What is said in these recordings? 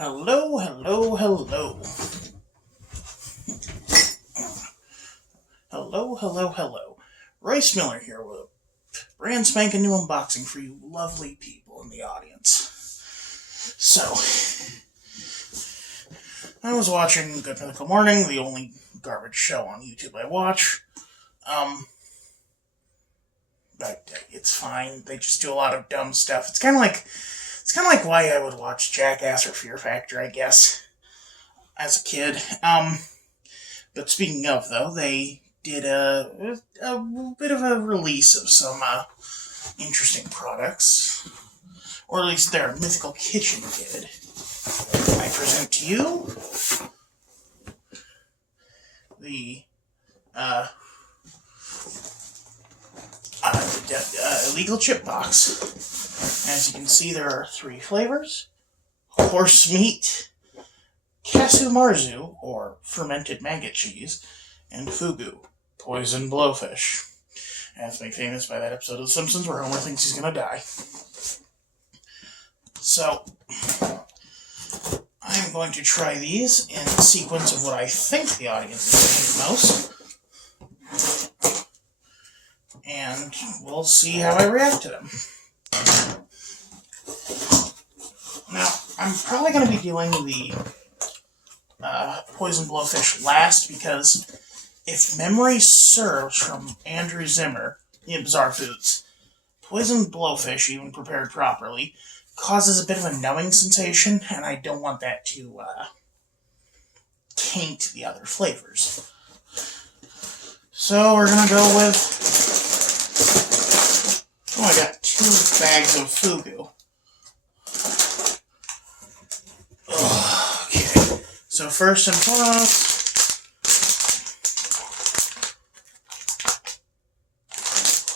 Hello, hello, hello. Hello, hello, hello. Royce Miller here with a brand spanking new unboxing for you lovely people in the audience. So, I was watching Good Mythical Morning, the only garbage show on YouTube I watch. But it's fine. They just do a lot of dumb stuff. It's kind of like why I would watch Jackass or Fear Factor, I guess, as a kid. But speaking of, though, they did a bit of a release of some interesting products, or at least their Mythical Kitchen did. I present to you the illegal chip box. As you can see, there are 3 flavors: horse meat, casu marzu, or fermented maggot cheese, and fugu, poison blowfish. As made famous by that episode of The Simpsons where Homer thinks he's gonna die. So, I'm going to try these in the sequence of what I think the audience is going to most. And we'll see how I react to them. Now, I'm probably going to be doing the poison blowfish last because if memory serves from Andrew Zimmer in Bizarre Foods, poison blowfish, even prepared properly, causes a bit of a numbing sensation, and I don't want that to taint the other flavors. So we're going to go with... Oh, I got 2 bags of fugu. Okay, so first and foremost,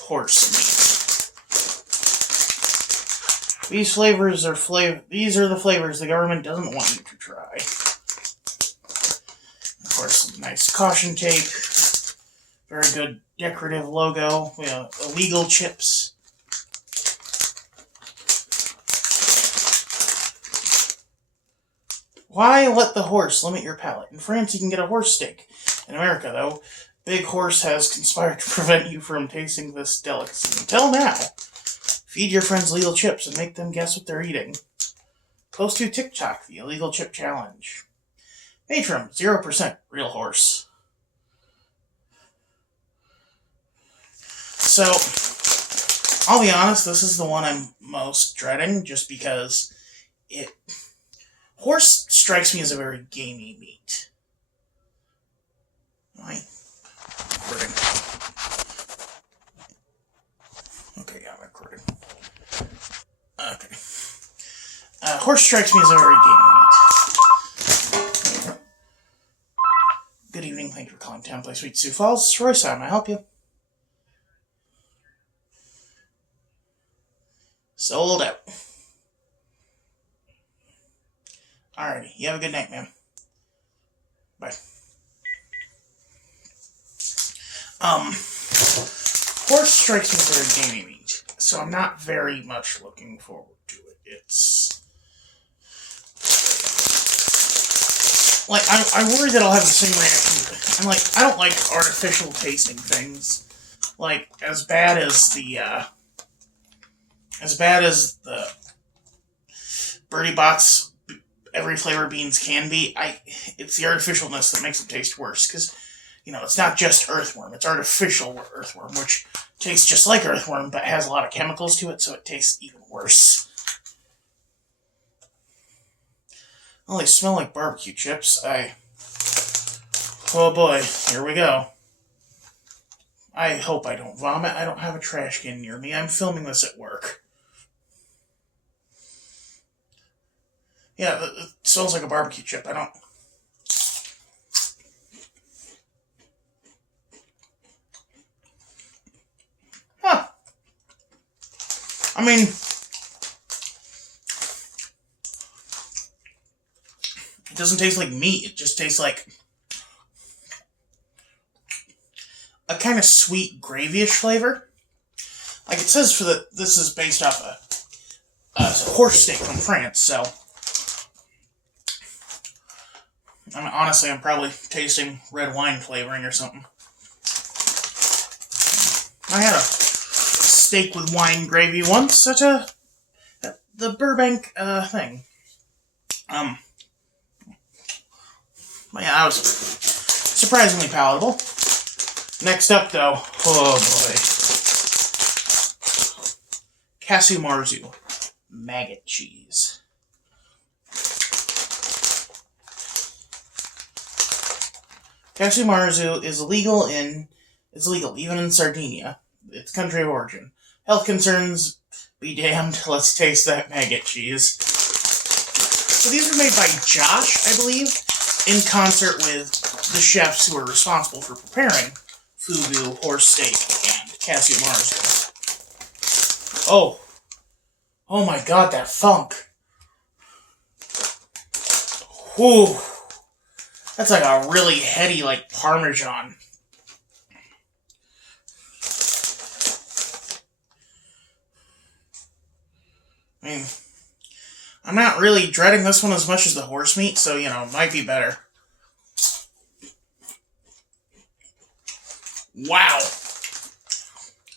horse meat. These are the flavors the government doesn't want you to try. Of course, nice caution tape, very good decorative logo, illegal chips. Why let the horse limit your palate? In France, you can get a horse steak. In America, though, Big Horse has conspired to prevent you from tasting this delicacy. Until now, feed your friends legal chips and make them guess what they're eating. Post to TikTok the illegal chip challenge. Made from 0% real horse. So, I'll be honest, this is the one I'm most dreading, just because horse strikes me as a very gamey meat. Am I recording? Okay, yeah, I'm recording. Okay. Horse strikes me as a very gamey meat. Good evening, thank you for calling Town Place Sweet Sioux Falls. It's Royce, how may I help you? Sold out. Alrighty, you have a good night, ma'am. Bye. Horse strikes me as very gamey meat, so I'm not very much looking forward to it. It's... like, I worry that I'll have the same reaction. I'm like, I don't like artificial tasting things. Like, as bad as the Birdie Bot's every flavor beans can be, it's the artificialness that makes them taste worse, because, it's not just earthworm, it's artificial earthworm, which tastes just like earthworm, but has a lot of chemicals to it, so it tastes even worse. Well, they smell like barbecue chips. Oh boy, here we go. I hope I don't vomit. I don't have a trash can near me. I'm filming this at work. Yeah, it smells like a barbecue chip. I don't... Huh. I mean... it doesn't taste like meat. It just tastes like... a kind of sweet, gravy-ish flavor. Like it says this is based off a horse steak from France, so... I mean, honestly, I'm probably tasting red wine flavoring or something. I had a steak with wine gravy once at the Burbank thing. But yeah, that was surprisingly palatable. Next up, though, oh boy, Casu Marzu maggot cheese. Casu Marzu is illegal even in Sardinia, its country of origin. Health concerns be damned. Let's taste that maggot cheese. So these were made by Josh, I believe, in concert with the chefs who are responsible for preparing fugu, horse steak, and Casu Marzu. Oh my god, that funk. Whew. That's like a really heady, like, Parmesan. I mean, I'm not really dreading this one as much as the horse meat, so, you know, it might be better. Wow.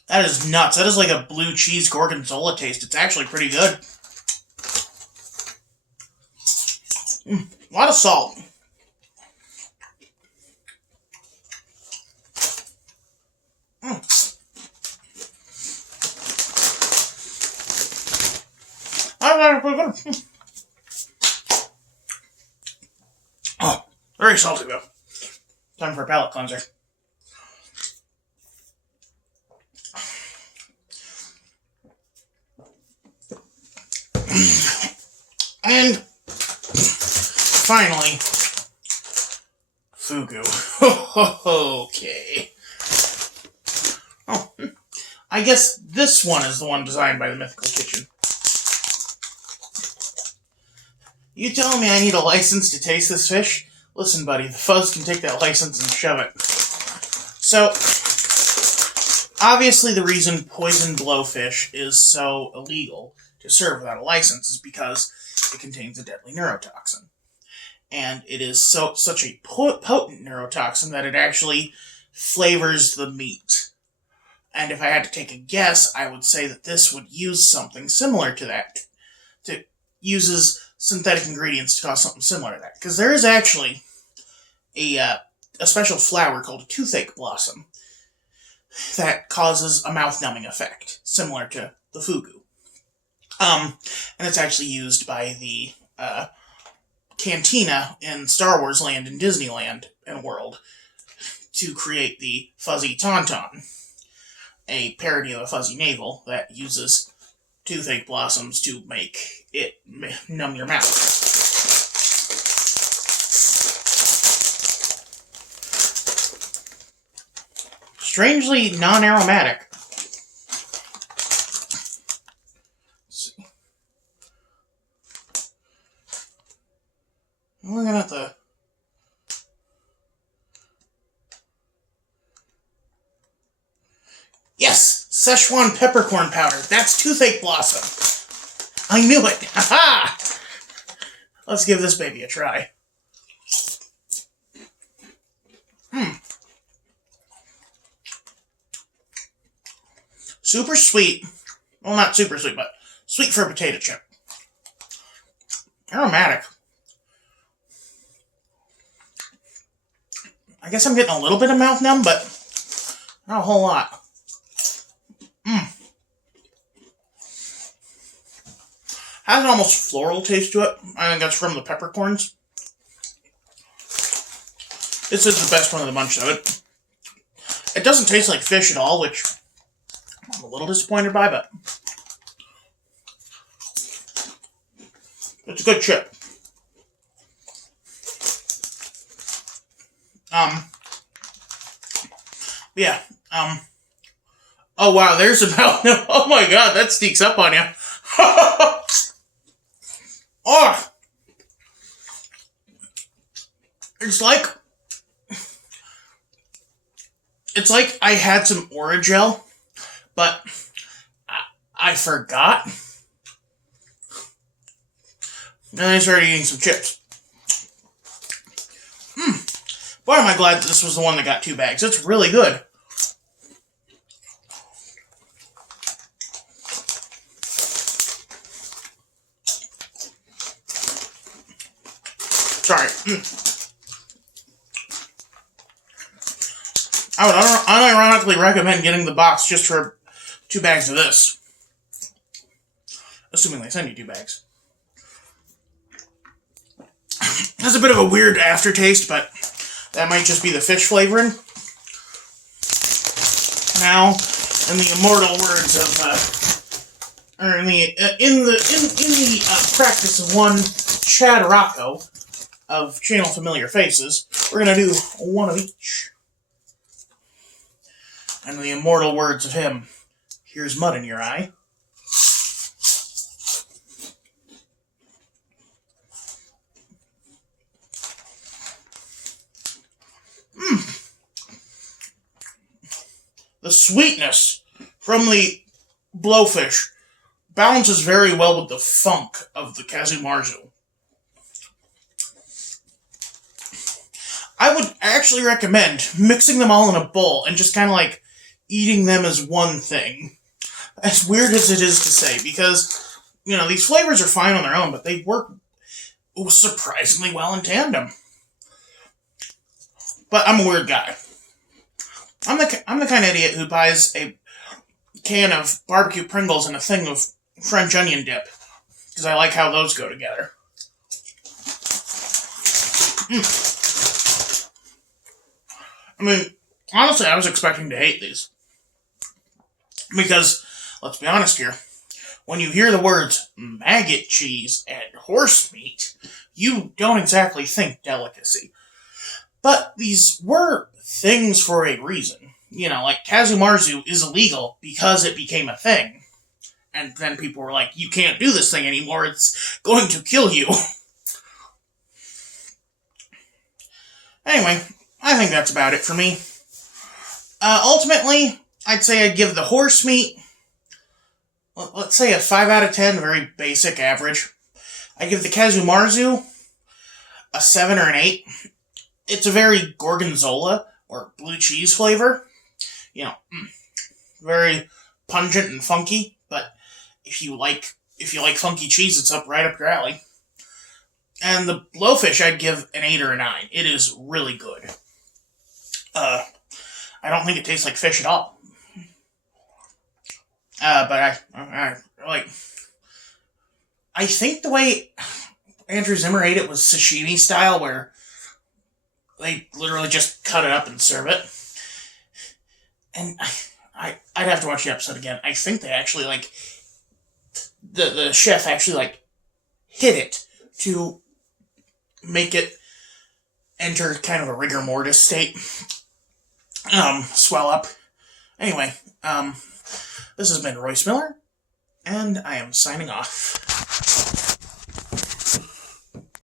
That is nuts. That is like a blue cheese gorgonzola taste. It's actually pretty good. A lot of salt. Oh, very salty though. Time for a palate cleanser. And finally, fugu. Okay. Oh, I guess this one is the one designed by the Mythical Kitchen. You telling me I need a license to taste this fish? Listen, buddy, the fuzz can take that license and shove it. So, obviously the reason poisoned blowfish is so illegal to serve without a license is because it contains a deadly neurotoxin. And it is such a potent neurotoxin that it actually flavors the meat. And if I had to take a guess, I would say that this would use something similar to that. It uses synthetic ingredients to cause something similar to that. Because there is actually a special flower called a toothache blossom that causes a mouth-numbing effect, similar to the fugu. And it's actually used by the cantina in Star Wars Land and Disneyland and World to create the Fuzzy Tauntaun, a parody of a fuzzy navel that uses toothache blossoms to make it numb your mouth. Strangely non-aromatic. We're gonna have to... Yes! Szechuan peppercorn powder. That's toothache blossom. I knew it. Ha-ha! Let's give this baby a try. Super sweet. Well, not super sweet, but sweet for a potato chip. Aromatic. I guess I'm getting a little bit of mouth numb, but not a whole lot. Has an almost floral taste to it. I think that's from the peppercorns. This is the best one of the bunch of it. It doesn't taste like fish at all, which I'm a little disappointed by, but it's a good chip. Yeah. Oh wow, there's a mouth. Oh my god, that sneaks up on you. Oh, it's like I had some Orajel, but I forgot, and I started eating some chips. Boy, am I glad that this was the one that got 2 bags. It's really good. Sorry. I would unironically recommend getting the box just for 2 bags of this. Assuming they send you 2 bags. Has a bit of a weird aftertaste, but that might just be the fish flavoring. Now, in the immortal words of, or in the practice of one Chad Rocco of Channel Familiar Faces, we're gonna do 1 of each. And in the immortal words of him, here's mud in your eye. The sweetness from the blowfish balances very well with the funk of the kazumarzu. I would actually recommend mixing them all in a bowl and just kind of like eating them as one thing. As weird as it is to say, because, you know, these flavors are fine on their own, but they work surprisingly well in tandem. But I'm a weird guy. I'm the kind of idiot who buys a can of barbecue Pringles and a thing of French onion dip, because I like how those go together. I mean, honestly, I was expecting to hate these. Because, let's be honest here, when you hear the words maggot cheese and horse meat, you don't exactly think delicacy. But these were things for a reason. You know, like kazumarzu is illegal because it became a thing. And then people were like, you can't do this thing anymore, it's going to kill you. Anyway, I think that's about it for me. Ultimately, I'd say I'd give the horse meat, let's say a 5 out of 10, very basic average. I'd give the kazumarzu a 7 or an 8. It's a very gorgonzola, or blue cheese flavor. You know, very pungent and funky, but if you like funky cheese, it's right up your alley. And the blowfish, I'd give an 8 or a 9. It is really good. I don't think it tastes like fish at all. But I think the way Andrew Zimmer ate it was sashimi style, where they literally just cut it up and serve it. And I'd have to watch the episode again. I think they actually, the chef actually, hit it to make it enter kind of a rigor mortis state. Swell up. Anyway, this has been Royce Miller, and I am signing off.